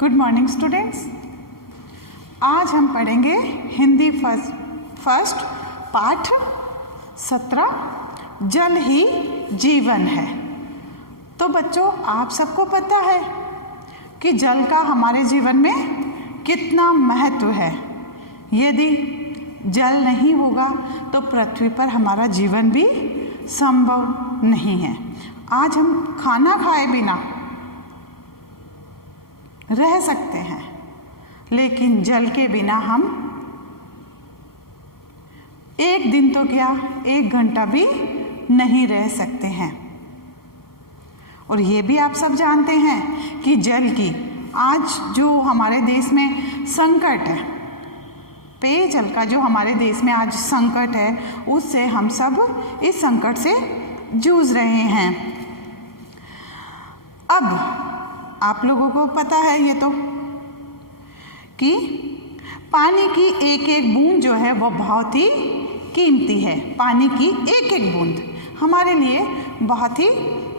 Good morning students. आज हम पढ़ेंगे हिंदी फर्स्ट पाठ 17 जल ही जीवन है। तो बच्चों, आप सबको पता है कि जल का हमारे जीवन में कितना महत्व है। यदि जल नहीं होगा तो पृथ्वी पर हमारा जीवन भी संभव नहीं है। आज हम खाना खाए बिना रह सकते हैं, लेकिन जल के बिना हम एक दिन तो क्या 1 घंटा भी नहीं रह सकते हैं। और ये भी आप सब जानते हैं कि जल की आज जो हमारे देश में संकट है, पेयजल का जो हमारे देश में आज संकट है, उससे हम सब इस संकट से जूझ रहे हैं। अब आप लोगों को पता है ये तो कि पानी की एक एक बूंद जो है वो बहुत ही कीमती है। पानी की एक एक बूंद हमारे लिए बहुत ही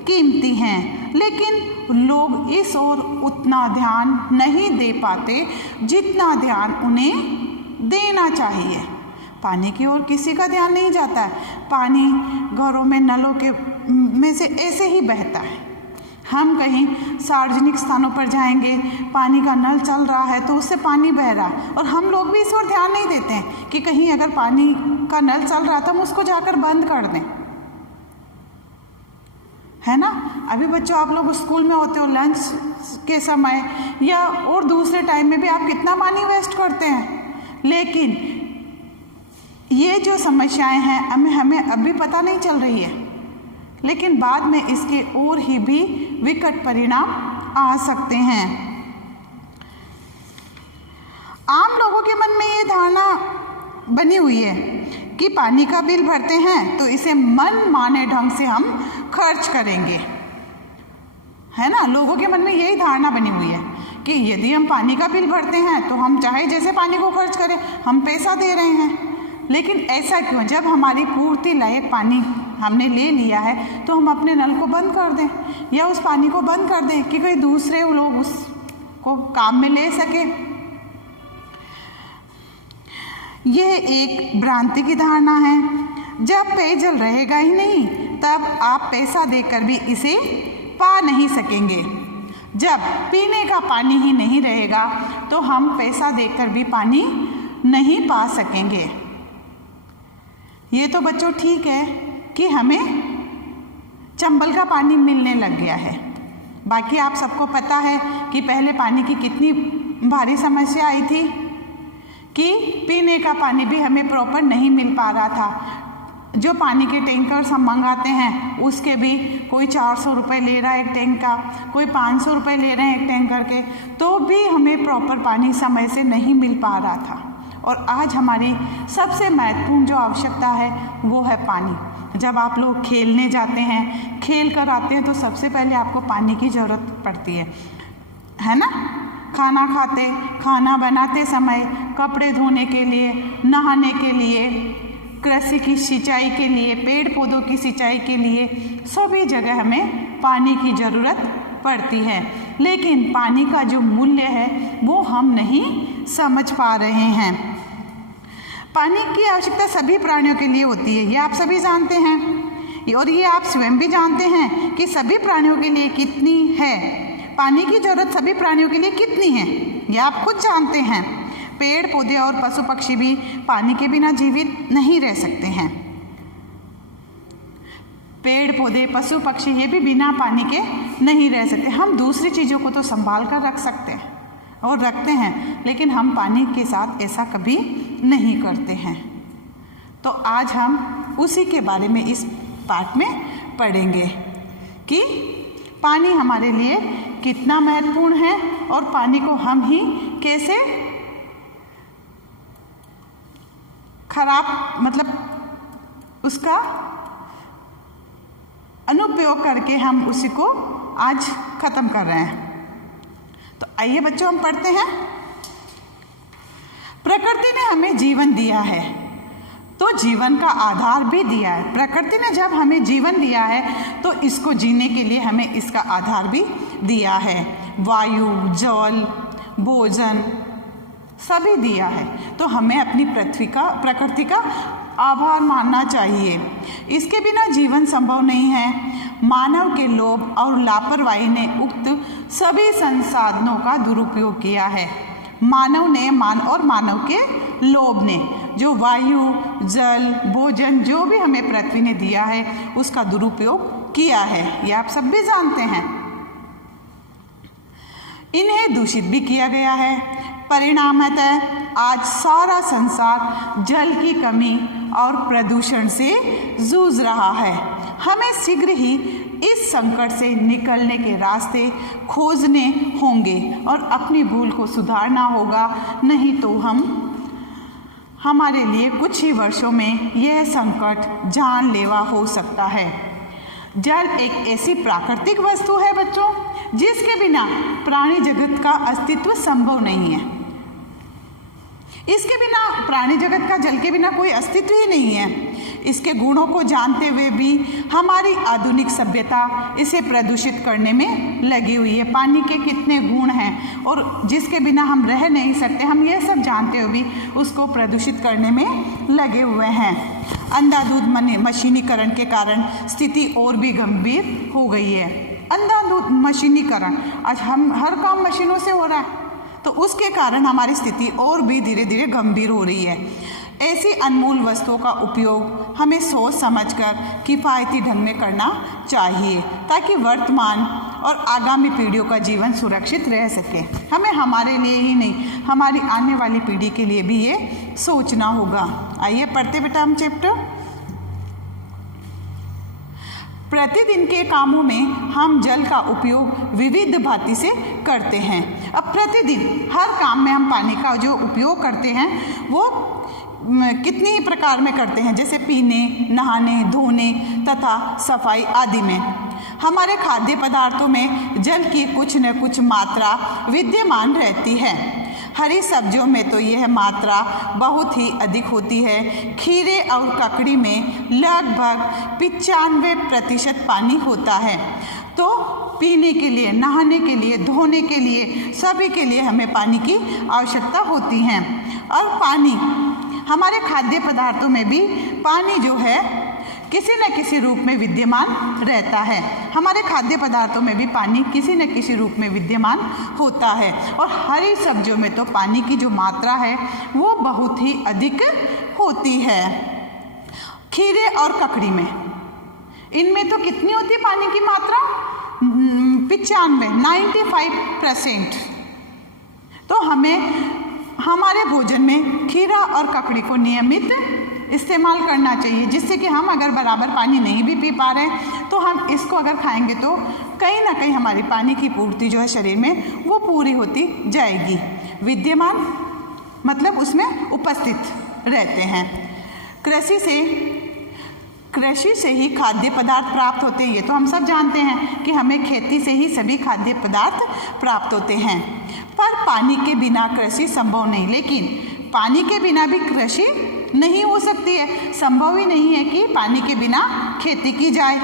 कीमती हैं, लेकिन लोग इस ओर उतना ध्यान नहीं दे पाते जितना ध्यान उन्हें देना चाहिए। पानी की ओर किसी का ध्यान नहीं जाता है। पानी घरों में नलों के में से ऐसे ही बहता है। हम कहीं सार्वजनिक स्थानों पर जाएंगे, पानी का नल चल रहा है तो उससे पानी बह रहा है, और हम लोग भी इस ओर ध्यान नहीं देते हैं कि कहीं अगर पानी का नल चल रहा था हम उसको जाकर बंद कर दें, है ना। अभी बच्चों, आप लोग स्कूल में होते हो, लंच के समय या और दूसरे टाइम में भी आप कितना पानी वेस्ट करते हैं। लेकिन ये जो समस्याएं हैं हमें अभी पता नहीं चल रही है, लेकिन बाद में इसके और ही भी विकट परिणाम आ सकते हैं। आम लोगों के मन में ये धारणा बनी हुई है कि पानी का बिल भरते हैं तो इसे मन माने ढंग से हम खर्च करेंगे, है ना। लोगों के मन में यही धारणा बनी हुई है कि यदि हम पानी का बिल भरते हैं तो हम चाहे जैसे पानी को खर्च करें, हम पैसा दे रहे हैं। लेकिन ऐसा क्यों? जब हमारी पूर्ति लायक पानी हमने ले लिया है तो हम अपने नल को बंद कर दें या उस पानी को बंद कर दें कि कोई दूसरे लोग उसको काम में ले सके। यह एक भ्रांति की धारणा है। जब पेयजल रहेगा ही नहीं तब आप पैसा देकर भी इसे पा नहीं सकेंगे। जब पीने का पानी ही नहीं रहेगा तो हम पैसा देकर भी पानी नहीं पा सकेंगे। ये तो बच्चों ठीक है कि हमें चंबल का पानी मिलने लग गया है। बाकी आप सबको पता है कि पहले पानी की कितनी भारी समस्या आई थी कि पीने का पानी भी हमें प्रॉपर नहीं मिल पा रहा था। जो पानी के टैंकर्स हम मंगाते हैं उसके भी कोई 400 रुपये ले रहा है एक टैंक का, कोई 500 रुपये ले रहे हैं एक टैंकर के, तो भी हमें प्रॉपर पानी समय से नहीं मिल पा रहा था। और आज हमारी सबसे महत्वपूर्ण जो आवश्यकता है वो है पानी। जब आप लोग खेलने जाते हैं, खेल कर आते हैं, तो सबसे पहले आपको पानी की ज़रूरत पड़ती है ना। खाना खाते, खाना बनाते समय, कपड़े धोने के लिए, नहाने के लिए, कृषि की सिंचाई के लिए, पेड़ पौधों की सिंचाई के लिए, सभी जगह हमें पानी की ज़रूरत पड़ती है। लेकिन पानी का जो मूल्य है वो हम नहीं समझ पा रहे हैं। पानी की आवश्यकता सभी प्राणियों के लिए होती है, ये आप सभी जानते हैं, और ये आप स्वयं भी जानते हैं कि सभी प्राणियों के लिए कितनी है। पानी की जरूरत सभी प्राणियों के लिए कितनी है ये आप खुद जानते हैं। पेड़ पौधे और पशु पक्षी भी पानी के बिना जीवित नहीं रह सकते हैं। पेड़ पौधे, पशु पक्षी ये भी बिना पानी के नहीं रह सकते। हम दूसरी चीज़ों को तो संभाल कर रख सकते हैं और रखते हैं, लेकिन हम पानी के साथ ऐसा कभी नहीं करते हैं। तो आज हम उसी के बारे में इस पाठ में पढ़ेंगे कि पानी हमारे लिए कितना महत्वपूर्ण है और पानी को हम ही कैसे उसका अनुपयोग करके हम उसी को आज ख़त्म कर रहे हैं। तो आइए बच्चों, हम पढ़ते हैं। प्रकृति ने हमें जीवन दिया है तो जीवन का आधार भी दिया है। प्रकृति ने जब हमें जीवन दिया है तो इसको जीने के लिए हमें इसका आधार भी दिया है। वायु, जल, भोजन सभी दिया है, तो हमें अपनी प्रकृति का आभार मानना चाहिए। इसके बिना जीवन संभव नहीं है। मानव के लोभ और लापरवाही ने उक्त सभी संसाधनों का दुरुपयोग किया है। मानव के लोभ ने जो वायु, जल, भोजन जो भी हमें पृथ्वी ने दिया है उसका दुरुपयोग किया है, ये आप सब भी जानते हैं। इन्हें दूषित भी किया गया है। परिणामतः आज सारा संसार जल की कमी और प्रदूषण से जूझ रहा है। हमें शीघ्र ही इस संकट से निकलने के रास्ते खोजने होंगे और अपनी भूल को सुधारना होगा, नहीं तो हमारे लिए कुछ ही वर्षों में यह संकट जानलेवा हो सकता है। जल एक ऐसी प्राकृतिक वस्तु है बच्चों, जिसके बिना प्राणी जगत का अस्तित्व संभव नहीं है। इसके बिना प्राणी जगत का, जल के बिना कोई अस्तित्व ही नहीं है। इसके गुणों को जानते हुए भी हमारी आधुनिक सभ्यता इसे प्रदूषित करने में लगी हुई है। पानी के कितने गुण हैं और जिसके बिना हम रह नहीं सकते, हम ये सब जानते हुए भी उसको प्रदूषित करने में लगे हुए हैं। अंधाधुंध मशीनीकरण के कारण स्थिति और भी गंभीर हो गई है। अंधाधुंध मशीनीकरण, आज हम हर काम मशीनों से हो रहा है, तो उसके कारण हमारी स्थिति और भी धीरे धीरे गंभीर हो रही है। ऐसी अनमोल वस्तुओं का उपयोग हमें सोच समझकर किफ़ायती ढंग में करना चाहिए, ताकि वर्तमान और आगामी पीढ़ियों का जीवन सुरक्षित रह सके। हमें हमारे लिए ही नहीं, हमारी आने वाली पीढ़ी के लिए भी ये सोचना होगा। आइए पढ़ते बेटा हम चैप्टर। प्रतिदिन के कामों में हम जल का उपयोग विविध भांति से करते हैं। अब प्रतिदिन हर काम में हम पानी का जो उपयोग करते हैं वो कितनी ही प्रकार में करते हैं, जैसे पीने, नहाने, धोने तथा सफाई आदि में। हमारे खाद्य पदार्थों में जल की कुछ न कुछ मात्रा विद्यमान रहती है। हरी सब्जियों में तो यह मात्रा बहुत ही अधिक होती है। खीरे और ककड़ी में लगभग 95% पानी होता है। तो पीने के लिए, नहाने के लिए, धोने के लिए, सभी के लिए हमें पानी की आवश्यकता होती है। और पानी, हमारे खाद्य पदार्थों में भी पानी जो है किसी न किसी रूप में विद्यमान रहता है। हमारे खाद्य पदार्थों में भी पानी किसी न किसी रूप में विद्यमान होता है। और हरी सब्जियों में तो पानी की जो मात्रा है वो बहुत ही अधिक होती है। खीरे और ककड़ी में, इनमें तो कितनी होती है पानी की मात्रा? 95% तो हमें हमारे भोजन में खीरा और ककड़ी को नियमित इस्तेमाल करना चाहिए, जिससे कि हम अगर बराबर पानी नहीं भी पी पा रहे हैं तो हम इसको अगर खाएंगे तो कहीं ना कहीं हमारी पानी की पूर्ति जो है शरीर में वो पूरी होती जाएगी। विद्यमान मतलब उसमें उपस्थित रहते हैं। कृषि से ही खाद्य पदार्थ प्राप्त होते हैं। ये तो हम सब जानते हैं कि हमें खेती से ही सभी खाद्य पदार्थ प्राप्त होते हैं। पर पानी के बिना कृषि संभव नहीं, लेकिन पानी के बिना भी कृषि नहीं हो सकती है। संभव ही नहीं है कि पानी के बिना खेती की जाए।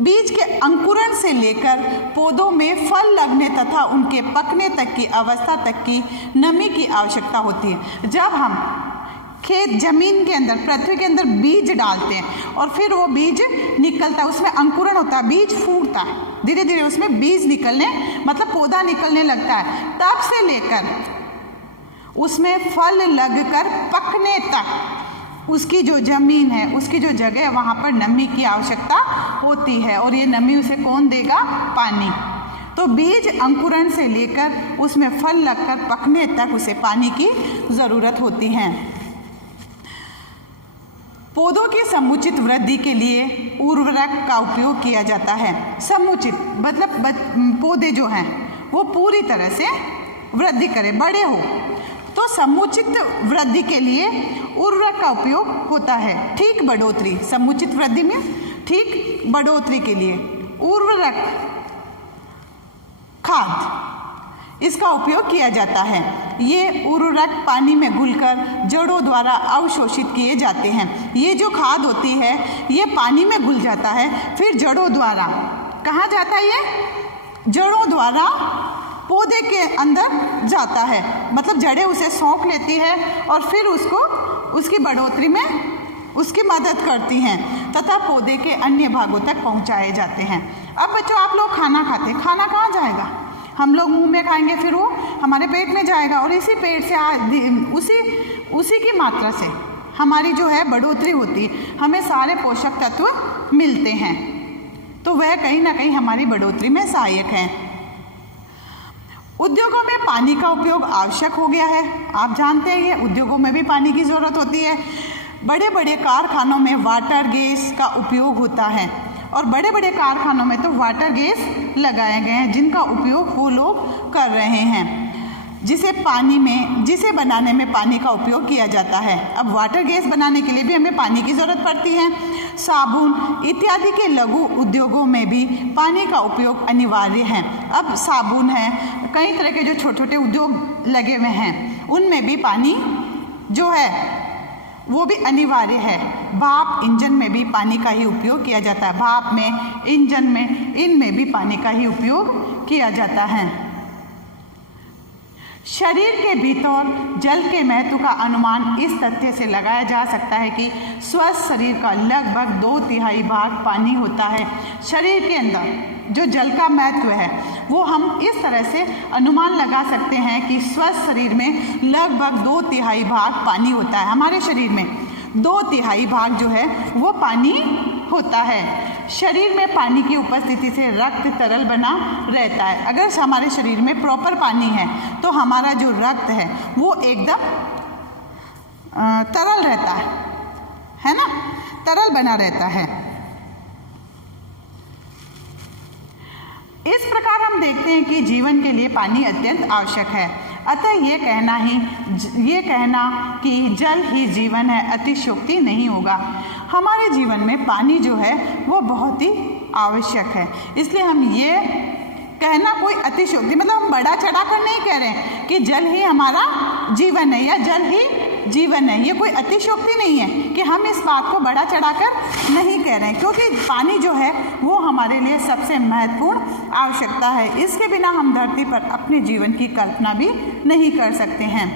बीज के अंकुरण से लेकर पौधों में फल लगने तथा उनके पकने तक की अवस्था तक की नमी की आवश्यकता होती है। जब हम खेत, जमीन के अंदर, पृथ्वी के अंदर बीज डालते हैं और फिर वो बीज निकलता है, उसमें अंकुरण होता है, बीज फूटता है, धीरे धीरे उसमें बीज निकलने मतलब पौधा निकलने लगता है। तब से लेकर उसमें फल लगकर पकने तक उसकी जो ज़मीन है, उसकी जो जगह है, वहाँ पर नमी की आवश्यकता होती है। और ये नमी उसे कौन देगा? पानी। तो बीज अंकुरण से लेकर उसमें फल लगकर पकने तक उसे पानी की ज़रूरत होती है। पौधों की समुचित वृद्धि के लिए उर्वरक का उपयोग किया जाता है। समुचित मतलब पौधे जो हैं वो पूरी तरह से वृद्धि करें, बड़े हो, तो समुचित वृद्धि के लिए उर्वरक का उपयोग होता है। ठीक बढ़ोतरी, समुचित वृद्धि में ठीक बढ़ोतरी के लिए उर्वरक, खाद, इसका उपयोग किया जाता है। ये उर्वरक पानी में घुलकर जड़ों द्वारा अवशोषित किए जाते हैं। ये जो खाद होती है ये पानी में घुल जाता है, फिर जड़ों द्वारा कहाँ जाता है? ये जड़ों द्वारा पौधे के अंदर जाता है, मतलब जड़ें उसे सौंप लेती है और फिर उसको उसकी बढ़ोतरी में उसकी मदद करती हैं तथा पौधे के अन्य भागों तक पहुंचाए जाते हैं। अब बच्चों, आप लोग खाना खाते, खाना कहाँ जाएगा? हम लोग मुंह में खाएंगे, फिर वो हमारे पेट में जाएगा और इसी पेट से उसी की मात्रा से हमारी जो है बढ़ोतरी होती है, हमें सारे पोषक तत्व मिलते हैं, तो वह कहीं ना कहीं हमारी बढ़ोतरी में सहायक है। उद्योगों में पानी का उपयोग आवश्यक हो गया है। आप जानते हैं ये उद्योगों में भी पानी की ज़रूरत होती है। बड़े बड़े कारखानों में वाटर गैस का उपयोग होता है और बड़े बड़े कारखानों में तो वाटर गैस लगाए गए हैं जिनका उपयोग वो लोग कर रहे हैं, जिसे बनाने में पानी का उपयोग किया जाता है। अब वाटर गैस बनाने के लिए भी हमें पानी की ज़रूरत पड़ती है। साबुन इत्यादि के लघु उद्योगों में भी पानी का उपयोग अनिवार्य है। अब साबुन है, कई तरह के जो छोटे छोटे उद्योग लगे हुए हैं उनमें भी पानी जो है वो भी अनिवार्य है। भाप इंजन में भी पानी का ही उपयोग किया जाता है। भाप में, इंजन में, इनमें भी पानी का ही उपयोग किया जाता है। शरीर के भीतर जल के महत्व का अनुमान इस तथ्य से लगाया जा सकता है कि स्वस्थ शरीर का लगभग 2/3 भाग पानी होता है। शरीर के अंदर जो जल का महत्व है वो हम इस तरह से अनुमान लगा सकते हैं कि स्वस्थ शरीर में लगभग 2/3 भाग पानी होता है। हमारे शरीर में 2/3 भाग जो है वो पानी होता है। शरीर में पानी की उपस्थिति से रक्त तरल बना रहता है। अगर हमारे शरीर में प्रॉपर पानी है तो हमारा जो रक्त है वो एकदम तरल रहता है ना, तरल बना रहता है। इस प्रकार हम देखते हैं कि जीवन के लिए पानी अत्यंत आवश्यक है। अतः ये कहना कि जल ही जीवन है अतिशयोक्ति नहीं होगा। हमारे जीवन में पानी जो है वो बहुत ही आवश्यक है, इसलिए हम ये कहना कोई अतिशयोक्ति, मतलब हम बड़ा चढ़ा कर नहीं कह रहे हैं कि जल ही हमारा जीवन है या जल ही जीवन है। ये कोई अतिशयोक्ति नहीं है कि हम इस बात को बड़ा चढ़ाकर नहीं कह रहे हैं, क्योंकि पानी जो है वो हमारे लिए सबसे महत्वपूर्ण आवश्यकता है। इसके बिना हम धरती पर अपने जीवन की कल्पना भी नहीं कर सकते हैं।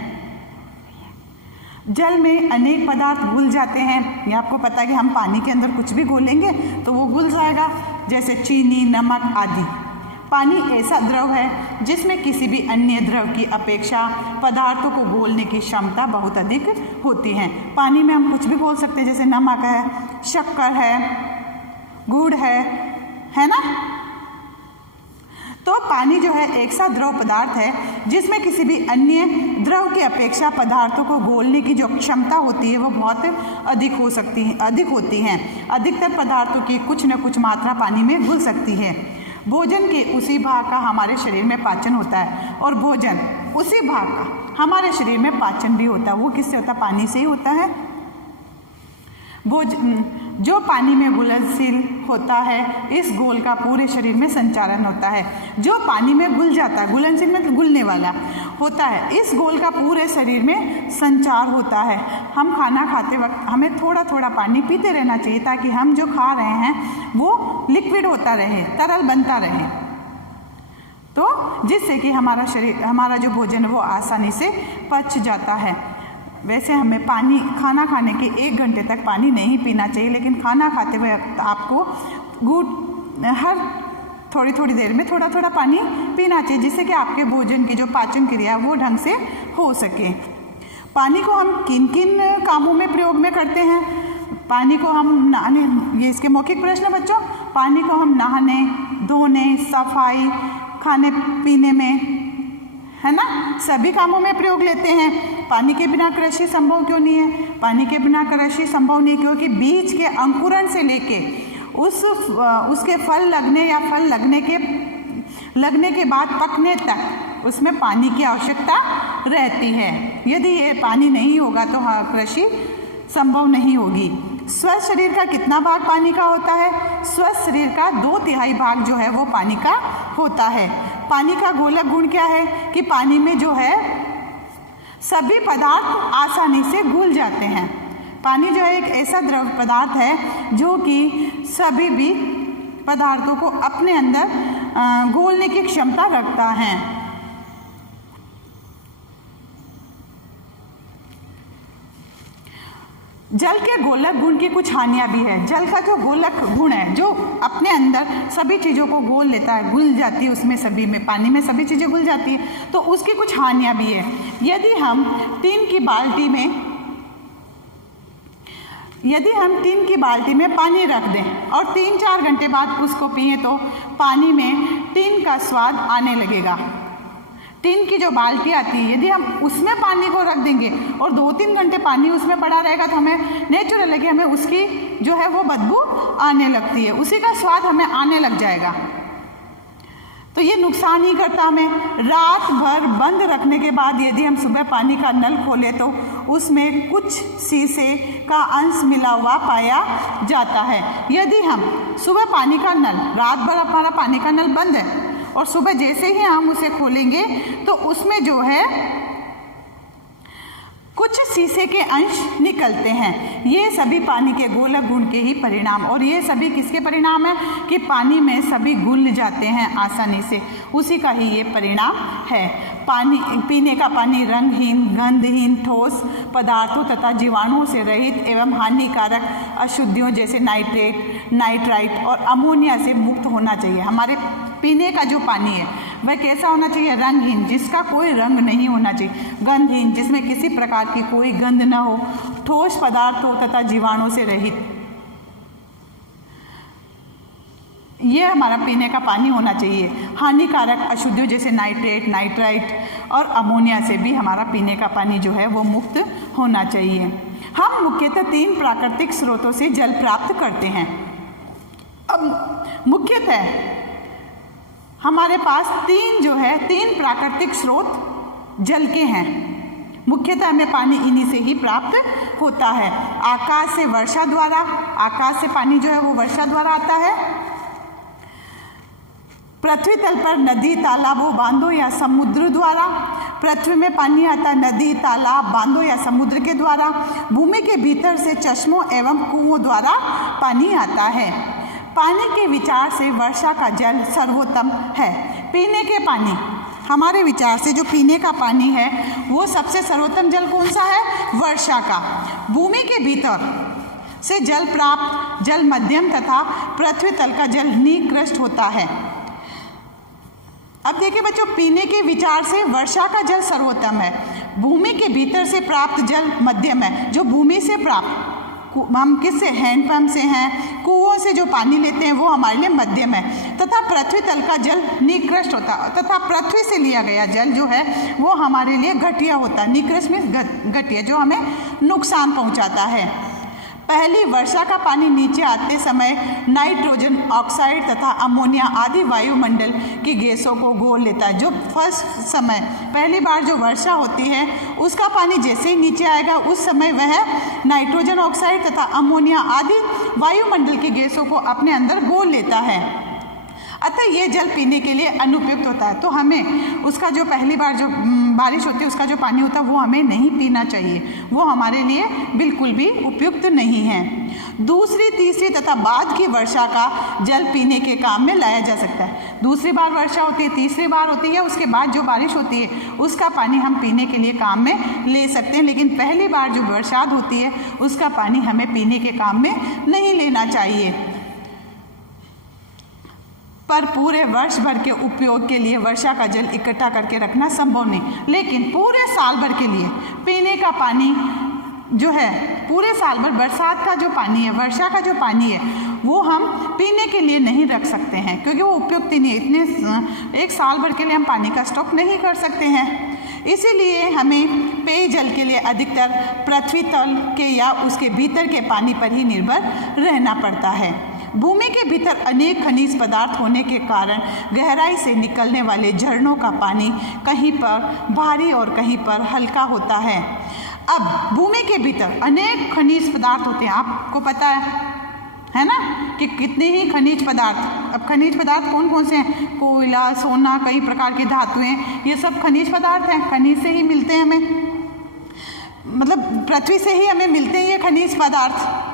जल में अनेक पदार्थ घुल जाते हैं। ये आपको पता है कि हम पानी के अंदर कुछ भी घोलेंगे तो वो घुल जाएगा, जैसे चीनी, नमक आदि। पानी ऐसा द्रव है जिसमें किसी भी अन्य द्रव की अपेक्षा पदार्थों को घोलने की क्षमता बहुत अधिक होती है। पानी में हम कुछ भी घोल सकते हैं, जैसे नमक है, शक्कर है, गुड़ है ना। तो पानी जो है एक सा द्रव पदार्थ है जिसमें किसी भी अन्य द्रव की अपेक्षा पदार्थों को घोलने की जो क्षमता होती है वो बहुत अधिक होती है। अधिकतर पदार्थों की कुछ न कुछ मात्रा पानी में घुल सकती है। भोजन के उसी भाग का हमारे शरीर में पाचन होता है और भोजन उसी भाग का हमारे शरीर में पाचन भी होता है। वो किससे होता है? पानी से ही होता है। जो पानी में घुलनशील होता है, इस घोल का पूरे शरीर में संचालन होता है। जो पानी में घुल जाता है, घुलनशील में घुलने वाला होता है, इस घोल का पूरे शरीर में संचार होता है। हम खाना खाते वक्त हमें थोड़ा थोड़ा पानी पीते रहना चाहिए ताकि हम जो खा रहे हैं वो लिक्विड होता रहे, तरल बनता रहे, तो जिससे कि हमारा जो भोजन है वो आसानी से पच जाता है। वैसे हमें खाना खाने के 1 घंटे तक पानी नहीं पीना चाहिए, लेकिन खाना खाते हुए आपको हर थोड़ी थोड़ी देर में थोड़ा थोड़ा पानी पीना चाहिए, जिससे कि आपके भोजन की जो पाचन क्रिया वो ढंग से हो सके। पानी को हम किन किन कामों में प्रयोग में करते हैं? पानी को हम नहाने, ये इसके मौखिक प्रश्न है बच्चों। पानी को हम नहाने, धोने, सफाई, खाने पीने में, है ना, सभी कामों में प्रयोग लेते हैं। पानी के बिना कृषि संभव क्यों नहीं है? पानी के बिना कृषि संभव नहीं क्योंकि बीज के अंकुरण से लेके उसके फल लगने या फल लगने के बाद पकने तक उसमें पानी की आवश्यकता रहती है। यदि ये पानी नहीं होगा तो कृषि संभव नहीं होगी। स्वस्थ शरीर का कितना भाग पानी का होता है? स्वस्थ शरीर का 2/3 भाग जो है वो पानी का होता है। पानी का गोलक गुण क्या है कि पानी में जो है सभी पदार्थ आसानी से घुल जाते हैं। पानी जो है एक ऐसा द्रव पदार्थ है जो कि सभी भी पदार्थों को अपने अंदर घोलने की क्षमता रखता है। जल के गोलक गुण की कुछ हानियां भी है। जल का जो गोलक गुण है, जो अपने अंदर सभी चीज़ों को घोल लेता है, घुल जाती है उसमें, सभी में, पानी में सभी चीज़ें घुल जाती हैं, तो उसकी कुछ हानियां भी है। यदि हम टीन की बाल्टी में पानी रख दें और 3-4 घंटे बाद उसको पिए तो पानी में टीन का स्वाद आने लगेगा। टीन की जो बाल्टी आती है, यदि हम उसमें पानी को रख देंगे और 2-3 घंटे पानी उसमें पड़ा रहेगा तो हमें नेचुरल है कि हमें उसकी जो है वो बदबू आने लगती है, उसी का स्वाद हमें आने लग जाएगा। तो ये नुकसान ही करता हमें। रात भर बंद रखने के बाद यदि हम सुबह पानी का नल खोलें तो उसमें कुछ शीशे का अंश मिला हुआ पाया जाता है। यदि हम सुबह पानी का नल, रात भर हमारा पानी का नल बंद है और सुबह जैसे ही हम उसे खोलेंगे तो उसमें जो है कुछ शीशे के अंश निकलते हैं। ये सभी पानी के गोलक गुण के ही परिणाम, और ये सभी किसके परिणाम है कि पानी में सभी घुल जाते हैं आसानी से, उसी का ही ये परिणाम है। पानी, पीने का पानी रंगहीन, गंधहीन, ठोस पदार्थों तथा जीवाणुओं से रहित एवं हानिकारक अशुद्धियों जैसे नाइट्रेट, नाइट्राइट और अमोनिया से मुक्त होना चाहिए। हमारे पीने का जो पानी है वह कैसा होना चाहिए? रंगहीन, जिसका कोई रंग नहीं होना चाहिए, गंधहीन, जिसमें किसी प्रकार की कोई गंध न हो, ठोस पदार्थों तथा जीवाणुओं से रहित, ये हमारा पीने का पानी होना चाहिए। हानिकारक अशुद्धियों जैसे नाइट्रेट, नाइट्राइट और अमोनिया से भी हमारा पीने का पानी जो है वो मुक्त होना चाहिए। हम मुख्यतः 3 प्राकृतिक स्रोतों से जल प्राप्त करते हैं। अब मुख्यतः हमारे पास 3 प्राकृतिक स्रोत जल के हैं। मुख्यतः हमें पानी इन्हीं से ही प्राप्त होता है। आकाश से वर्षा द्वारा, आकाश से पानी जो है वो वर्षा द्वारा आता है। पृथ्वी तल पर नदी, तालाबों, बांधों या समुद्र द्वारा, पृथ्वी में पानी आता है नदी, तालाब, बांधों या समुद्र के द्वारा। भूमि के भीतर से चश्मों एवं कुओं द्वारा पानी आता है। पानी के विचार से वर्षा का जल सर्वोत्तम है। पीने के पानी, हमारे विचार से जो पीने का पानी है वो सबसे सर्वोत्तम जल कौन सा है? वर्षा का। भूमि के भीतर से जल प्राप्त जल मध्यम तथा पृथ्वी तल का जल निकृष्ट होता है। अब देखिए बच्चों, पीने के विचार से वर्षा का जल सर्वोत्तम है, भूमि के भीतर से प्राप्त जल मध्यम है। जो भूमि से प्राप्त, हम किससे, हैंडपंप से हैं, कुओं से जो पानी लेते हैं वो हमारे लिए मध्यम है, तथा पृथ्वी तल का जल निकृष्ट होता है, तथा पृथ्वी से लिया गया जल जो है वो हमारे लिए घटिया होता है। निकृष्ट में घटिया, जो हमें नुकसान पहुंचाता है। पहली वर्षा का पानी नीचे आते समय नाइट्रोजन ऑक्साइड तथा अमोनिया आदि वायुमंडल की गैसों को घोल लेता है। जो फर्स्ट समय, पहली बार जो वर्षा होती है उसका पानी जैसे ही नीचे आएगा उस समय वह नाइट्रोजन ऑक्साइड तथा अमोनिया आदि वायुमंडल की गैसों को अपने अंदर घोल लेता है। अतः ये जल पीने के लिए अनुपयुक्त होता है। तो हमें उसका जो पहली बार जो बारिश होती है उसका जो पानी होता है वो हमें नहीं पीना चाहिए, वो हमारे लिए बिल्कुल भी उपयुक्त नहीं है। दूसरी, तीसरी तथा बाद की वर्षा का जल पीने के काम में लाया जा सकता है। दूसरी बार वर्षा होती है, तीसरी बार होती है, उसके बाद जो बारिश होती है उसका पानी हम पीने के लिए काम में ले सकते हैं, लेकिन पहली बार जो बरसात होती है उसका पानी हमें पीने के काम में नहीं लेना चाहिए। पर पूरे वर्ष भर के उपयोग के लिए वर्षा का जल इकट्ठा करके रखना संभव नहीं, लेकिन पूरे साल भर के लिए पीने का पानी जो है, पूरे साल भर बरसात का जो पानी है, वर्षा का जो पानी है वो हम पीने के लिए नहीं रख सकते हैं, क्योंकि वो उपयुक्त ही नहीं है। इतने एक साल भर के लिए हम पानी का स्टॉक नहीं कर सकते हैं। इसीलिए हमें पेयजल के लिए अधिकतर पृथ्वी तल के या उसके भीतर के पानी पर ही निर्भर रहना पड़ता है। भूमि के भीतर अनेक खनिज पदार्थ होने के कारण गहराई से निकलने वाले झरनों का पानी कहीं पर भारी और कहीं पर हल्का होता है। अब भूमि के भीतर अनेक खनिज पदार्थ होते हैं, आपको पता है ना कि कितने ही खनिज पदार्थ। अब खनिज पदार्थ कौन कौन से हैं? कोयला, सोना, कई प्रकार की धातुएं, ये सब खनिज पदार्थ हैं, खनिज से ही मिलते हैं हमें, मतलब पृथ्वी से ही हमें मिलते हैं ये खनिज पदार्थ,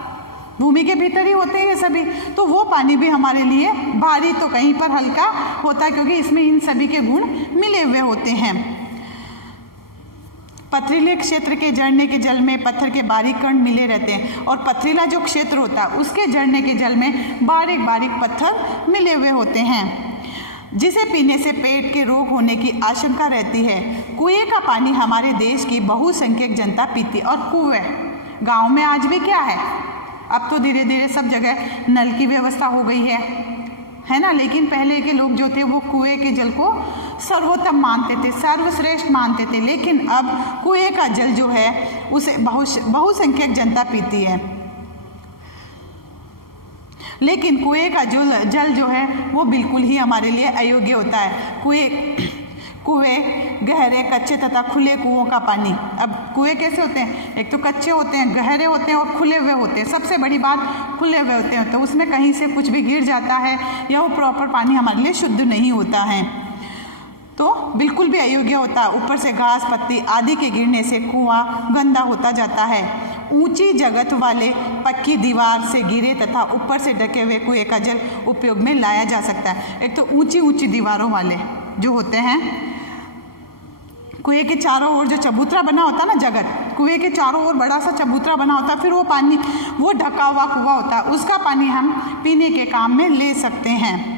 भूमि के भीतर ही होते हैं ये सभी। तो वो पानी भी हमारे लिए भारी तो कहीं पर हल्का होता है, क्योंकि इसमें इन सभी के गुण मिले हुए होते हैं। पथरीले क्षेत्र के झरने के जल में पत्थर के बारीक कण मिले रहते हैं और पथरीला जो क्षेत्र होता है उसके झरने के जल में बारीक बारीक पत्थर मिले हुए होते हैं, जिसे पीने से पेट के रोग होने की आशंका रहती है। कुएं का पानी हमारे देश की बहुसंख्यक जनता पीती, और कुएं गांव में आज भी क्या है, अब तो धीरे धीरे सब जगह नल की व्यवस्था हो गई है ना, लेकिन पहले के लोग जो थे वो कुएं के जल को सर्वोत्तम मानते थे, सर्वश्रेष्ठ मानते थे। लेकिन अब कुएं का जल जो है उसे बहुसंख्यक जनता पीती है, लेकिन कुएं का जल जो है वो बिल्कुल ही हमारे लिए अयोग्य होता है। कुएं गहरे, कच्चे तथा खुले कुओं का पानी। अब कुएं कैसे होते हैं, एक तो कच्चे होते हैं, गहरे होते हैं और खुले हुए होते हैं। सबसे बड़ी बात खुले हुए होते हैं, तो उसमें कहीं से कुछ भी गिर जाता है या वो प्रॉपर पानी हमारे लिए शुद्ध नहीं होता है, तो बिल्कुल भी अयोग्य होता है। ऊपर से घास पत्ती आदि के गिरने से कुआं गंदा होता जाता है। ऊंची जगत वाले पक्की दीवार से गिरे तथा ऊपर से ढके हुए कुएं का जल उपयोग में लाया जा सकता है। एक तो ऊंची ऊंची दीवारों वाले जो होते हैं, कुएं के चारों ओर जो चबूतरा बना होता है ना, जगत कुएं के चारों ओर बड़ा सा चबूतरा बना होता है, फिर वो पानी वो ढका हुआ कुआं होता है, उसका पानी हम पीने के काम में ले सकते हैं।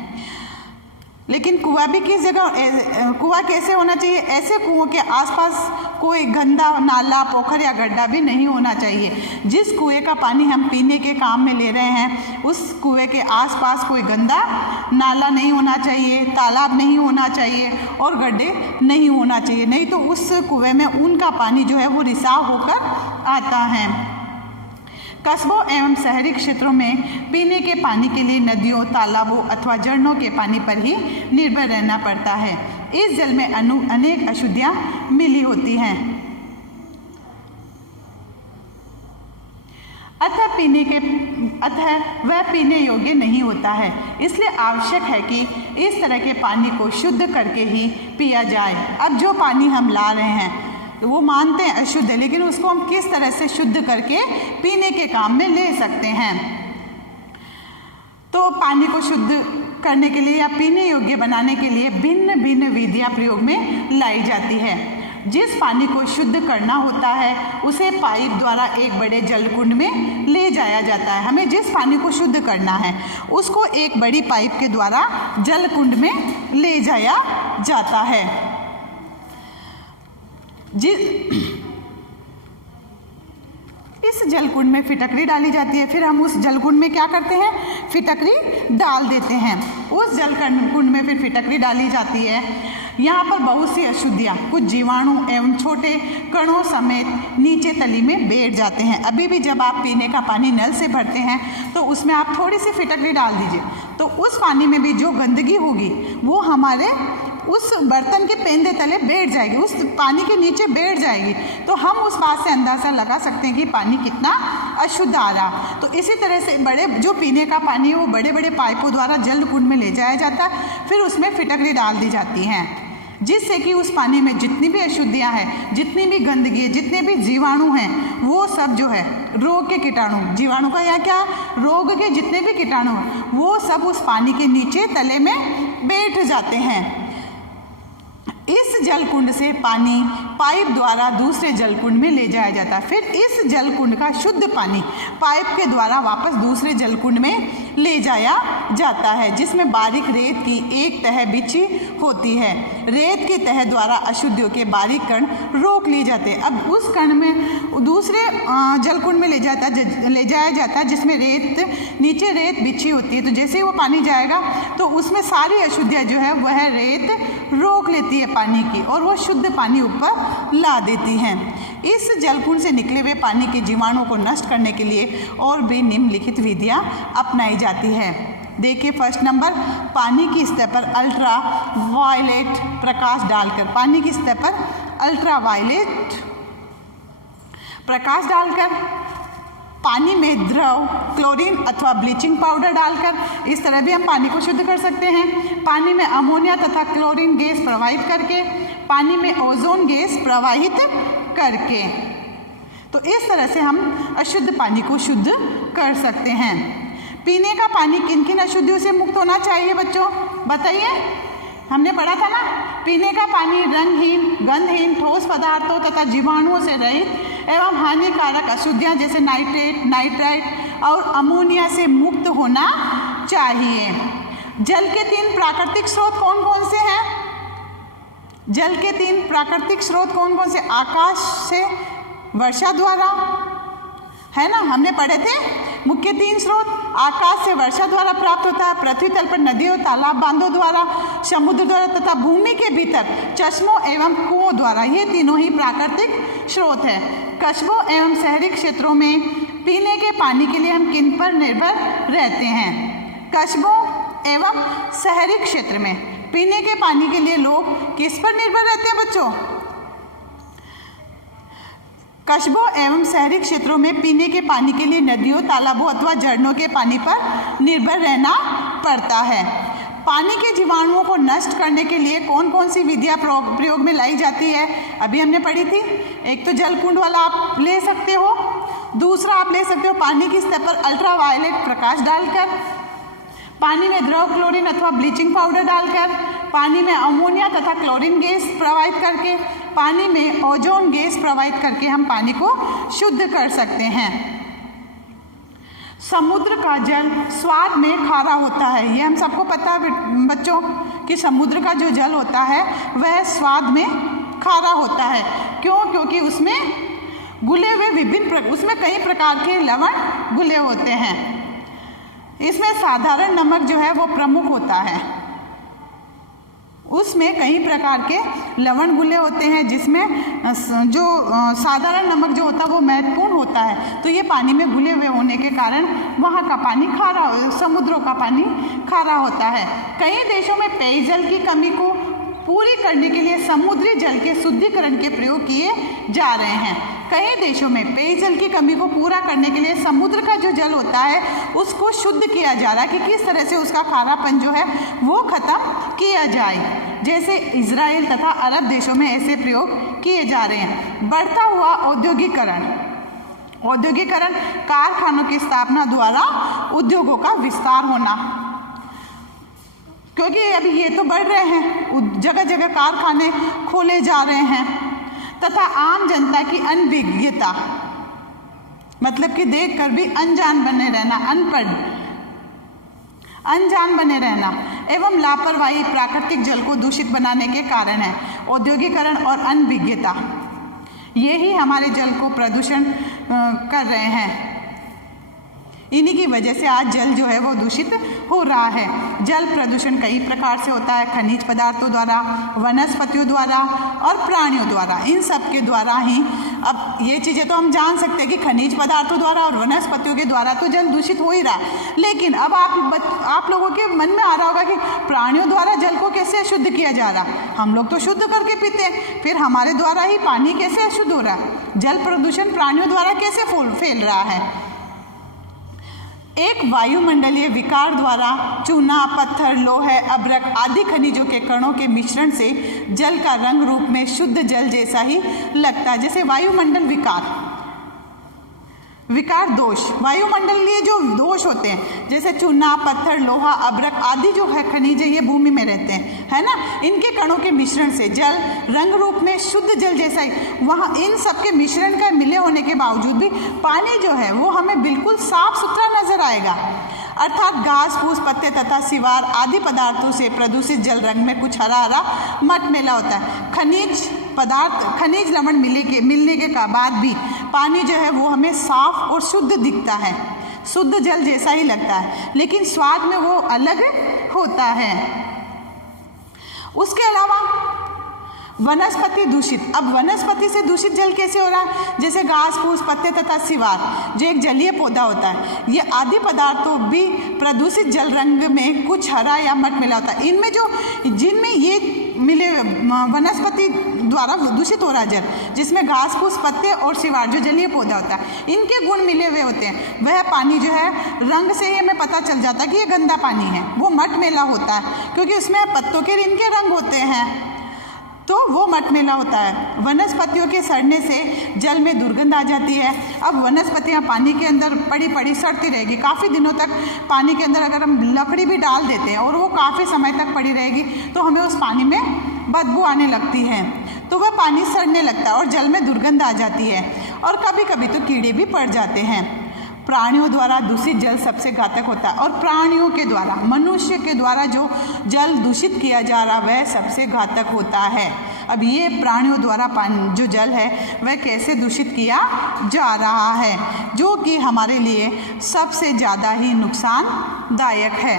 लेकिन कुआं भी किस जगह, कुआं कैसे होना चाहिए, ऐसे कुओं के आसपास कोई गंदा नाला, पोखर या गड्ढा भी नहीं होना चाहिए। जिस कुएं का पानी हम पीने के काम में ले रहे हैं उस कुएं के आसपास कोई गंदा नाला नहीं होना चाहिए, तालाब नहीं होना चाहिए और गड्ढे नहीं होना चाहिए, नहीं तो उस कुएं में उनका पानी जो है वो रिसाव होकर आता है। कस्बों एवं शहरी क्षेत्रों में पीने के पानी के लिए नदियों, तालाबों अथवा झरनों के पानी पर ही निर्भर रहना पड़ता है। इस जल में अनेक अशुद्धियां मिली होती हैं, अतः वह पीने योग्य नहीं होता है। इसलिए आवश्यक है कि इस तरह के पानी को शुद्ध करके ही पिया जाए। अब जो पानी हम ला रहे हैं वो मानते हैं अशुद्ध है, लेकिन उसको हम किस तरह से शुद्ध करके पीने के काम में ले सकते हैं। तो पानी को शुद्ध करने के लिए या पीने योग्य बनाने के लिए भिन्न भिन्न विधियां प्रयोग में लाई जाती है। जिस पानी को शुद्ध करना होता है उसे पाइप द्वारा एक बड़े जलकुंड में ले जाया जाता है। हमें जिस पानी को शुद्ध करना है उसको एक बड़ी पाइप के द्वारा जलकुंड में ले जाया जाता है। इस जलकुंड में फिटकरी डाली जाती है, फिर हम उस जलकुंड में क्या करते हैं, फिटकरी डाल देते हैं। उस जलकुंड में फिर फिटकरी डाली जाती है। यहाँ पर बहुत सी अशुद्धियाँ, कुछ जीवाणु एवं छोटे कणों समेत नीचे तली में बैठ जाते हैं। अभी भी जब आप पीने का पानी नल से भरते हैं तो उसमें आप थोड़ी सी फिटकरी डाल दीजिए, तो उस पानी में भी जो गंदगी होगी वो हमारे उस बर्तन के पेंदे तले बैठ जाएगी, उस पानी के नीचे बैठ जाएगी। तो हम उस बात से अंदाज़ा लगा सकते हैं कि पानी कितना अशुद्ध आ रहा। तो इसी तरह से बड़े जो पीने का पानी है वो बड़े बड़े पाइपों द्वारा जलकुंड में ले जाया जाता है, फिर उसमें फिटकरी डाल दी जाती हैं, जिससे कि उस पानी में जितनी भी अशुद्धियाँ हैं, जितनी भी गंदगी है, जितने भी जीवाणु हैं, वो सब जो है रोग के कीटाणु, जीवाणु का या क्या, रोग के जितने भी कीटाणु हैं वो सब उस पानी के नीचे तले में बैठ जाते हैं। इस जलकुंड से पानी पाइप द्वारा दूसरे जलकुंड में ले जाया जाता है। फिर इस जलकुंड का शुद्ध पानी पाइप के द्वारा वापस दूसरे जलकुंड में ले जाया जाता है, जिसमें बारीक रेत की एक तह बिछी होती है। रेत की तह द्वारा अशुद्धियों के बारीक कण रोक लिए जाते हैं। अब उस कण में दूसरे जलकुंड में ले जाया जाता है जिसमें नीचे रेत बिछी होती है। तो जैसे ही वो पानी जाएगा तो उसमें सारी अशुद्धियाँ जो है वह रेत रोक लेती है पानी की, और वो शुद्ध पानी ऊपर ला देती हैं। इस जलकुंड से निकले हुए पानी के जीवाणुओं को नष्ट करने के लिए और भी निम्नलिखित विधियां अपनाई जाती है। देखिए फर्स्ट नंबर, पानी की सतह पर अल्ट्रा वायलेट प्रकाश डालकर, पानी की सतह पर अल्ट्रा वायलेट प्रकाश डालकर, पानी में द्रव क्लोरीन अथवा ब्लीचिंग पाउडर डालकर, इस तरह भी हम पानी को शुद्ध कर सकते हैं। पानी में अमोनिया तथा क्लोरीन गैस प्रवाहित करके, पानी में ओजोन गैस प्रवाहित करके, तो इस तरह से हम अशुद्ध पानी को शुद्ध कर सकते हैं। पीने का पानी किन किन अशुद्धियों से मुक्त होना चाहिए बच्चों, बताइए। हमने पढ़ा था ना, पीने का पानी रंगहीन, गंधहीन, ठोस पदार्थों तथा जीवाणुओं से रहित एवं हानिकारक अशुद्धियाँ जैसे नाइट्रेट, नाइट्राइट और अमोनिया से मुक्त होना चाहिए। जल के 3 प्राकृतिक स्रोत कौन कौन से हैं? जल के 3 प्राकृतिक स्रोत कौन कौन से? आकाश से, वर्षा द्वारा, है ना, हमने पढ़े थे। मुख्य 3 स्रोत आकाश से वर्षा द्वारा प्राप्त होता है, पृथ्वी तल पर नदियों, तालाब, बांधों द्वारा, समुद्र द्वारा तथा भूमि के भीतर चश्मों एवं कुओं द्वारा। ये तीनों ही प्राकृतिक स्रोत है। कस्बों एवं शहरी क्षेत्रों में पीने के पानी के लिए हम किन पर निर्भर रहते हैं? कस्बों एवं शहरी क्षेत्र में पीने के पानी के लिए लोग किस पर निर्भर रहते हैं बच्चों? कस्बों एवं शहरी क्षेत्रों में पीने के पानी के लिए नदियों, तालाबों अथवा झरनों के पानी पर निर्भर रहना पड़ता है। पानी के जीवाणुओं को नष्ट करने के लिए कौन कौन सी विधियाँ प्रयोग में लाई जाती है? अभी हमने पढ़ी थी। एक तो जल कुंड वाला आप ले सकते हो, दूसरा आप ले सकते हो पानी की सतह पर अल्ट्रावायलेट प्रकाश डालकर, पानी में द्रव क्लोरीन अथवा ब्लीचिंग पाउडर डालकर, पानी में अमोनिया तथा क्लोरीन गैस प्रवाहित करके, पानी में ओजोन गैस प्रवाहित करके हम पानी को शुद्ध कर सकते हैं। समुद्र का जल स्वाद में खारा होता है। ये हम सबको पता है बच्चों कि समुद्र का जो जल होता है वह स्वाद में खारा होता है। क्यों? क्योंकि उसमें घुले हुए उसमें कई प्रकार के लवण घुले होते हैं। इसमें साधारण नमक जो है वो प्रमुख होता है। उसमें कई प्रकार के लवण घुले होते हैं, जिसमें जो साधारण नमक जो होता है वो महत्वपूर्ण होता है। तो ये पानी में घुले हुए होने के कारण वहाँ का पानी खारा, समुद्रों का पानी खारा होता है। कई देशों में पेयजल की कमी को पूरी करने के लिए समुद्री जल के शुद्धिकरण के प्रयोग किए जा रहे हैं। कई देशों में पेयजल की कमी को पूरा करने के लिए समुद्र का जो जल होता है उसको शुद्ध किया जा रहा है कि किस तरह से उसका खारापन जो है वो खत्म किया जाए। जैसे इजराइल तथा अरब देशों में ऐसे प्रयोग किए जा रहे हैं। बढ़ता हुआ औद्योगिकरण कारखानों की स्थापना द्वारा उद्योगों का विस्तार होना, क्योंकि अभी ये तो बढ़ रहे हैं, जगह जगह कारखाने खोले जा रहे हैं, तथा आम जनता की अनभिज्ञता, मतलब कि देखकर भी अनजान बने रहना, अनजान बने रहना एवं लापरवाही प्राकृतिक जल को दूषित बनाने के कारण है। औद्योगिकरण और अनभिज्ञता ये ही हमारे जल को प्रदूषण कर रहे हैं। इन्हीं की वजह से आज जल जो है वो दूषित हो रहा है। जल प्रदूषण कई प्रकार से होता है, खनिज पदार्थों द्वारा, वनस्पतियों द्वारा और प्राणियों द्वारा। इन सब के द्वारा ही, अब ये चीज़ें तो हम जान सकते हैं कि खनिज पदार्थों द्वारा और वनस्पतियों के द्वारा तो जल दूषित हो ही रहा है। लेकिन अब आप लोगों के मन में आ रहा होगा कि प्राणियों द्वारा जल को कैसे शुद्ध किया जा रहा? हम लोग तो शुद्ध करके पीते हैं, फिर हमारे द्वारा ही पानी कैसे अशुद्ध हो रहा है? जल प्रदूषण प्राणियों द्वारा कैसे फैल रहा है? एक वायुमंडलीय विकार द्वारा चूना, पत्थर, लोहे, अभ्रक आदि खनिजों के कणों के मिश्रण से जल का रंग रूप में शुद्ध जल जैसा ही लगता है। जैसे वायुमंडल विकार दोष, वायुमंडलीय जो दोष होते हैं, जैसे चूना, पत्थर, लोहा, अभ्रक आदि जो है खनिज ये भूमि में रहते हैं, है ना, इनके कणों के मिश्रण से जल रंग रूप में शुद्ध जल जैसा ही, वहाँ इन सब के मिश्रण का मिले होने के बावजूद भी पानी जो है वो हमें बिल्कुल साफ सुथरा नजर आएगा। अर्थात घास फूस, पत्ते तथा सिवार आदि पदार्थों से प्रदूषित जल रंग में कुछ हरा हरा मटमैला होता है। खनिज लवण मिलने के बाद भी पानी जो है वो हमें साफ और शुद्ध दिखता है, शुद्ध जल जैसा ही लगता है, लेकिन स्वाद में वो अलग होता है। उसके अलावा वनस्पति दूषित, अब वनस्पति से दूषित जल कैसे हो रहा है? जैसे घास फूस, पत्ते तथा सिवार जो एक जलीय पौधा होता है, ये आदि पदार्थों भी प्रदूषित जल रंग में कुछ हरा या मटमैला होता है। इनमें जिनमें ये मिले वनस्पति द्वारा दूषित हो रहा जल, जिसमें घास फूस, पत्ते और सिवार जो जलीय पौधा होता है, इनके गुण मिले हुए होते हैं, वह पानी जो है रंग से ही हमें पता चल जाता है कि ये गंदा पानी है, वो मटमैला होता है, क्योंकि उसमें पत्तों के इनके रंग होते हैं। तो वो मटमैला होता है। वनस्पतियों के सड़ने से जल में दुर्गंध आ जाती है। अब वनस्पतियां पानी के अंदर पड़ी पड़ी सड़ती रहेगी, काफ़ी दिनों तक पानी के अंदर अगर हम लकड़ी भी डाल देते हैं और वो काफ़ी समय तक पड़ी रहेगी तो हमें उस पानी में बदबू आने लगती है, तो वह पानी सड़ने लगता है और जल में दुर्गंध आ जाती है और कभी कभी तो कीड़े भी पड़ जाते हैं। प्राणियों द्वारा दूषित जल सबसे घातक होता है और प्राणियों के द्वारा, मनुष्य के द्वारा जो जल दूषित किया जा रहा वह सबसे घातक होता है। अब ये प्राणियों द्वारा पानी जो जल है वह कैसे दूषित किया जा रहा है, जो कि हमारे लिए सबसे ज़्यादा ही नुकसानदायक है।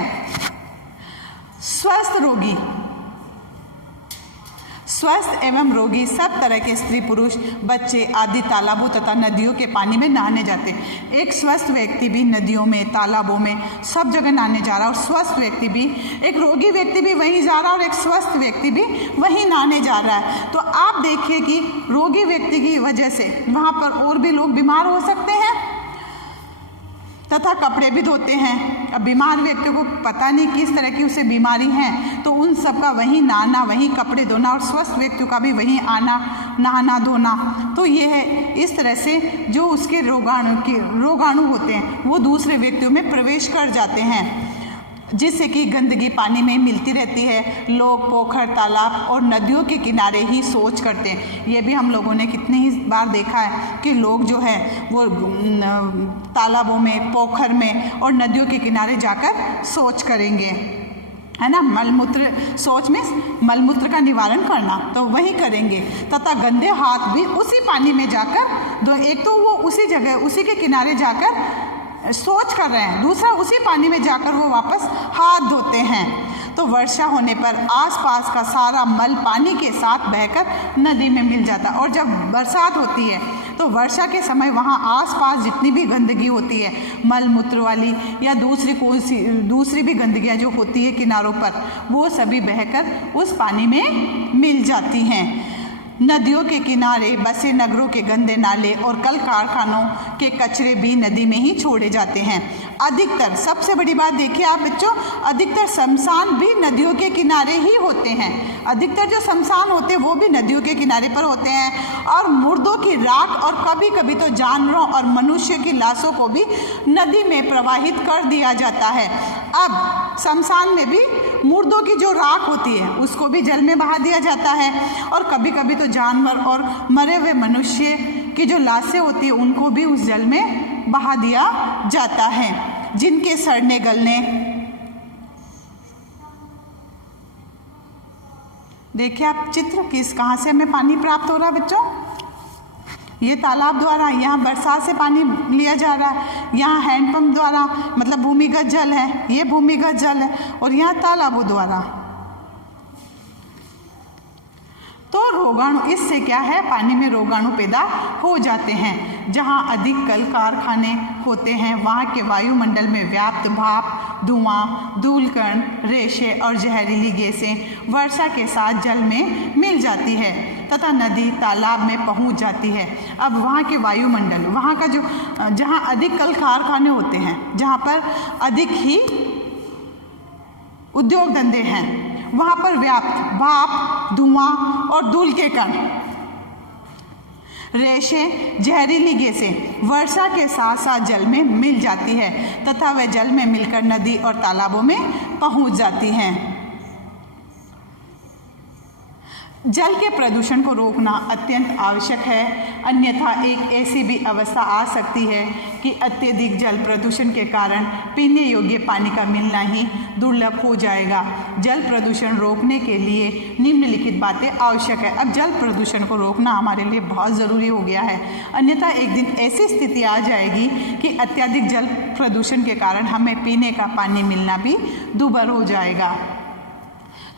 स्वस्थ एवं रोगी सब तरह के स्त्री पुरुष बच्चे आदि तालाबों तथा नदियों के पानी में नहाने जाते हैं। एक स्वस्थ व्यक्ति भी नदियों में, तालाबों में, सब जगह नहाने जा रहा है और स्वस्थ व्यक्ति भी, एक रोगी व्यक्ति भी वहीं जा रहा है और एक स्वस्थ व्यक्ति भी वहीं नहाने जा रहा है। तो आप देखिए कि रोगी व्यक्ति की वजह से वहाँ पर और भी लोग बीमार हो सकते हैं तथा कपड़े भी धोते हैं। अब बीमार व्यक्तियों को पता नहीं किस तरह की उसे बीमारी है, तो उन सब का वहीं नहाना, वहीं कपड़े धोना और स्वस्थ व्यक्तियों का भी वहीं आना, नहाना धोना, तो ये है इस तरह से जो उसके रोगाणु होते हैं वो दूसरे व्यक्तियों में प्रवेश कर जाते हैं, जिससे कि गंदगी पानी में मिलती रहती है। लोग पोखर, तालाब और नदियों के किनारे ही शौच करते हैं। ये भी हम लोगों ने कितनी ही बार देखा है कि लोग जो है वो तालाबों में, पोखर में और नदियों के किनारे जाकर शौच करेंगे, है ना। मलमूत्र, शौच में मलमूत्र का निवारण करना, तो वही करेंगे तथा गंदे हाथ भी उसी पानी में जाकर, एक तो वो उसी जगह, उसी के किनारे जाकर शौच कर रहे हैं, दूसरा उसी पानी में जाकर वो वापस हाथ धोते हैं। तो वर्षा होने पर आसपास का सारा मल पानी के साथ बहकर नदी में मिल जाता है। और जब बरसात होती है तो वर्षा के समय वहाँ आसपास जितनी भी गंदगी होती है, मल मूत्र वाली या दूसरी भी गंदगियाँ जो होती है किनारों पर, वो सभी बहकर उस पानी में मिल जाती हैं। नदियों के किनारे बसे नगरों के गंदे नाले और कल कारखानों के कचरे भी नदी में ही छोड़े जाते हैं। अधिकतर, सबसे बड़ी बात देखिए आप बच्चों, अधिकतर शमशान भी नदियों के किनारे ही होते हैं। अधिकतर जो शमशान होते हैं वो भी नदियों के किनारे पर होते हैं और मुर्दों की राख और कभी कभी तो जानवरों और मनुष्य की लाशों को भी नदी में प्रवाहित कर दिया जाता है। अब शमशान में भी मुर्दों की जो राख होती है उसको भी जल में बहा दिया जाता है और कभी कभी तो जानवर और मरे हुए मनुष्य की जो लाशें होती है उनको भी उस जल में बहा दिया जाता है, जिनके सड़ने गलने। देखिए आप चित्र, कहाँ से हमें पानी प्राप्त हो रहा है बच्चों, ये तालाब द्वारा, यहाँ बरसात से पानी लिया जा रहा है, यहाँ हैंडपंप द्वारा, मतलब भूमिगत जल है, ये भूमिगत जल है, और यहाँ तालाबों द्वारा। तो रोगाणु, इससे क्या है, पानी में रोगाणु पैदा हो जाते हैं। जहाँ अधिक कल कारखाने होते हैं वहाँ के वायुमंडल में व्याप्त भाप, धुआं, धूलकण, रेशे और जहरीली गैसें वर्षा के साथ जल में मिल जाती है तथा नदी, तालाब में पहुँच जाती है। अब वहाँ के वायुमंडल, वहाँ का जो, जहाँ अधिक कल कारखाने होते हैं, जहाँ पर अधिक ही उद्योग धंधे हैं, वहाँ पर व्याप्त भाप, धुआं और धूल के कण, रेशे, जहरीली गैसें वर्षा के साथ साथ जल में मिल जाती है तथा वह जल में मिलकर नदी और तालाबों में पहुँच जाती हैं। जल के प्रदूषण को रोकना अत्यंत आवश्यक है, अन्यथा एक ऐसी भी अवस्था आ सकती है कि अत्यधिक जल प्रदूषण के कारण पीने योग्य पानी का मिलना ही दुर्लभ हो जाएगा। जल प्रदूषण रोकने के लिए निम्नलिखित बातें आवश्यक है। अब जल प्रदूषण को रोकना हमारे लिए बहुत ज़रूरी हो गया है, अन्यथा एक दिन ऐसी स्थिति आ जाएगी कि अत्यधिक जल प्रदूषण के कारण हमें पीने का पानी मिलना भी दुर्लभ हो जाएगा।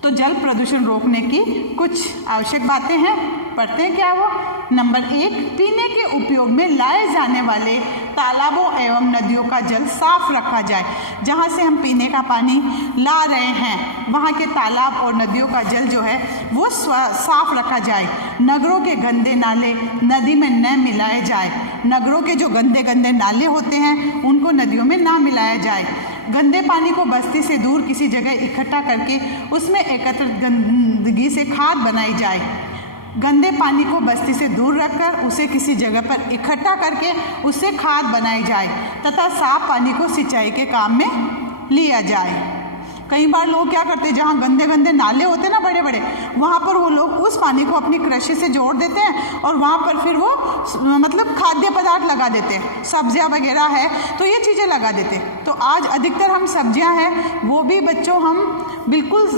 तो जल प्रदूषण रोकने की कुछ आवश्यक बातें हैं, पढ़ते हैं क्या वो। नंबर 1, पीने के उपयोग में लाए जाने वाले तालाबों एवं नदियों का जल साफ रखा जाए। जहाँ से हम पीने का पानी ला रहे हैं वहाँ के तालाब और नदियों का जल जो है वो साफ रखा जाए। नगरों के गंदे नाले नदी में न मिलाए जाए। नगरों के जो गंदे गंदे नाले होते हैं उनको नदियों में ना मिलाया जाए। गंदे पानी को बस्ती से दूर किसी जगह इकट्ठा करके उसमें एकत्रित गंदगी से खाद बनाई जाए। गंदे पानी को बस्ती से दूर रखकर उसे किसी जगह पर इकट्ठा करके उससे खाद बनाई जाए तथा साफ पानी को सिंचाई के काम में लिया जाए। कई बार लोग क्या करते हैं, जहाँ गंदे गंदे नाले होते हैं ना बड़े बड़े, वहाँ पर वो लोग उस पानी को अपनी कृषि से जोड़ देते हैं और वहाँ पर फिर वो मतलब खाद्य पदार्थ लगा देते हैं, सब्जियाँ वगैरह है तो ये चीज़ें लगा देते हैं। तो आज अधिकतर हम सब्जियाँ हैं वो भी बच्चों हम बिल्कुल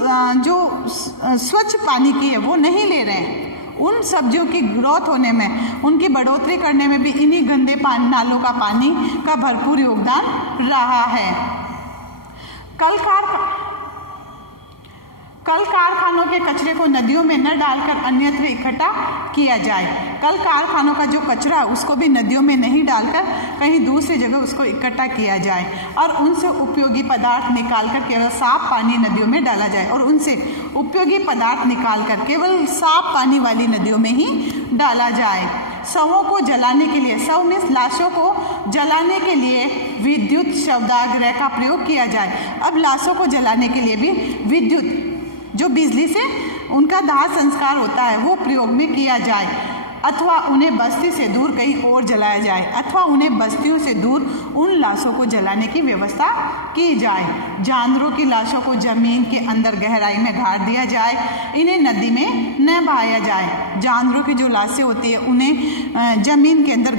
जो स्वच्छ पानी की है वो नहीं ले रहे हैं। उन सब्जियों की ग्रोथ होने में, उनकी बढ़ोतरी करने में भी इन्हीं गंदे नालों का पानी का भरपूर योगदान रहा है। कल कारखानों के कचरे को नदियों में न डालकर अन्यत्र इकट्ठा किया जाए। कल कारखानों का जो कचरा उसको भी नदियों में नहीं डालकर कहीं दूसरी जगह उसको इकट्ठा किया जाए और उनसे उपयोगी पदार्थ निकालकर केवल साफ पानी नदियों में डाला जाए और उनसे उपयोगी पदार्थ निकालकर केवल साफ पानी वाली नदियों में ही डाला जाए। शवों को जलाने के लिए, शव मीन्स लाशों को जलाने के लिए विद्युत शवदाह का प्रयोग किया जाए। अब लाशों को जलाने के लिए भी विद्युत, जो बिजली से उनका दाह संस्कार होता है, वो प्रयोग में किया जाए अथवा उन्हें बस्ती से दूर कहीं और जलाया जाए अथवा उन्हें बस्तियों से दूर उन लाशों को जलाने की व्यवस्था की जाए। जानवरों की लाशों को जमीन के अंदर गहराई में गाड़ दिया जाए, इन्हें नदी में न बहाया जाए। जानवरों की जो लाशें होती है उन्हें जमीन के अंदर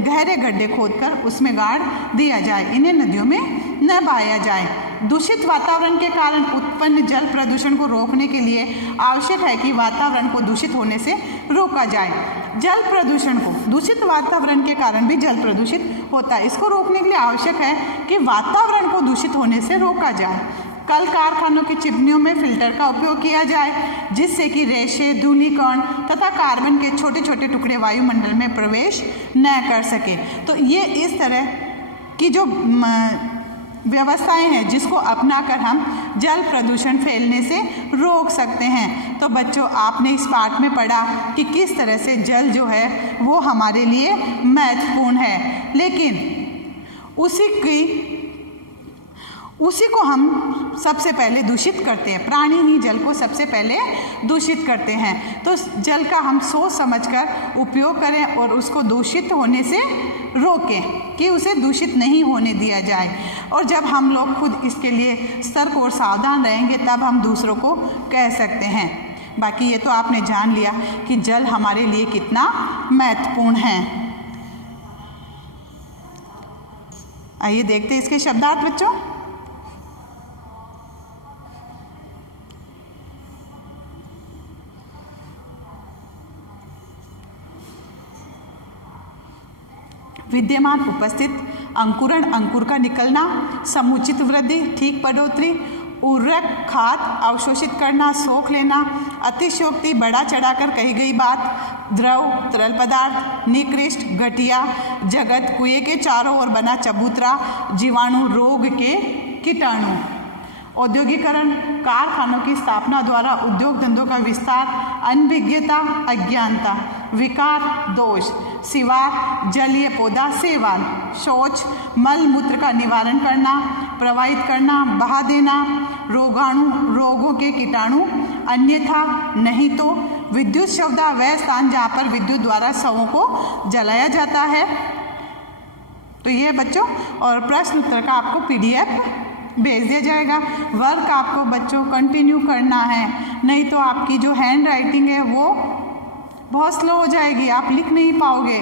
गहरे गड्ढे खोदकर उसमें गाड़ दिया जाए, इन्हें नदियों में न बहाया जाए। दूषित वातावरण के कारण उत्पन्न जल प्रदूषण को रोकने के लिए आवश्यक है कि वातावरण को दूषित होने से रोका जाए। जल प्रदूषण को, दूषित वातावरण के कारण भी जल प्रदूषित होता है, इसको रोकने के लिए आवश्यक है कि वातावरण को दूषित होने से रोका जाए। कल कारखानों की चिमनियों में फिल्टर का उपयोग किया जाए जिससे कि रेशे, धूलिकण तथा कार्बन के छोटे छोटे टुकड़े वायुमंडल में प्रवेश न कर सके। तो ये इस तरह की जो व्यवस्थाएं हैं जिसको अपनाकर हम जल प्रदूषण फैलने से रोक सकते हैं। तो बच्चों, आपने इस पाठ में पढ़ा कि किस तरह से जल जो है वो हमारे लिए महत्वपूर्ण है, लेकिन उसी को हम सबसे पहले दूषित करते हैं। प्राणी ही जल को सबसे पहले दूषित करते हैं। तो जल का हम सोच समझकर उपयोग करें और उसको दूषित होने से रोकें कि उसे दूषित नहीं होने दिया जाए। और जब हम लोग खुद इसके लिए सतर्क और सावधान रहेंगे तब हम दूसरों को कह सकते हैं। बाकी ये तो आपने जान लिया कि जल हमारे लिए कितना महत्वपूर्ण है। आइए देखते हैं इसके शब्दार्थ बच्चों। विद्यमान उपस्थित, अंकुरण, अंकुर का निकलना, समुचित वृद्धि, ठीक बढ़ोतरी, उर्वरक, खाद अवशोषित करना, सोख लेना, अतिशयोक्ति, बढ़ा चढ़ाकर कही गई बात, द्रव, तरल पदार्थ, निकृष्ट, घटिया, जगत, कुएं के चारों ओर बना चबूतरा, जीवाणु, रोग के कीटाणु। औद्योगिकरण, कारखानों की स्थापना द्वारा उद्योग धंधों का विस्तार, अनभिज्ञता, अज्ञानता, विकार, दोष, सिवार, जलीय पौधा, शैवाल, शौच, मल मूत्र का निवारण करना, प्रवाहित करना, बहा देना, रोगाणु, रोगों के कीटाणु, अन्यथा नहीं तो विद्युत शवदाह, वह स्थान जहाँ पर विद्युत द्वारा शवों को जलाया जाता है। तो ये बच्चों, और प्रश्न उत्तर का आपको PDF भेज दिया जाएगा। वर्क आपको बच्चों कंटिन्यू करना है, नहीं तो आपकी जो हैंड राइटिंग है वो बहुत स्लो हो जाएगी, आप लिख नहीं पाओगे।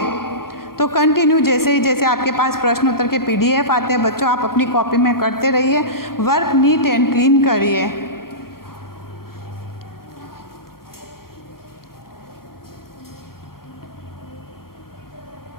तो कंटिन्यू जैसे आपके पास प्रश्न उत्तर के PDF आते हैं बच्चों, आप अपनी कॉपी में करते रहिए। वर्क नीट एंड क्लीन करिए।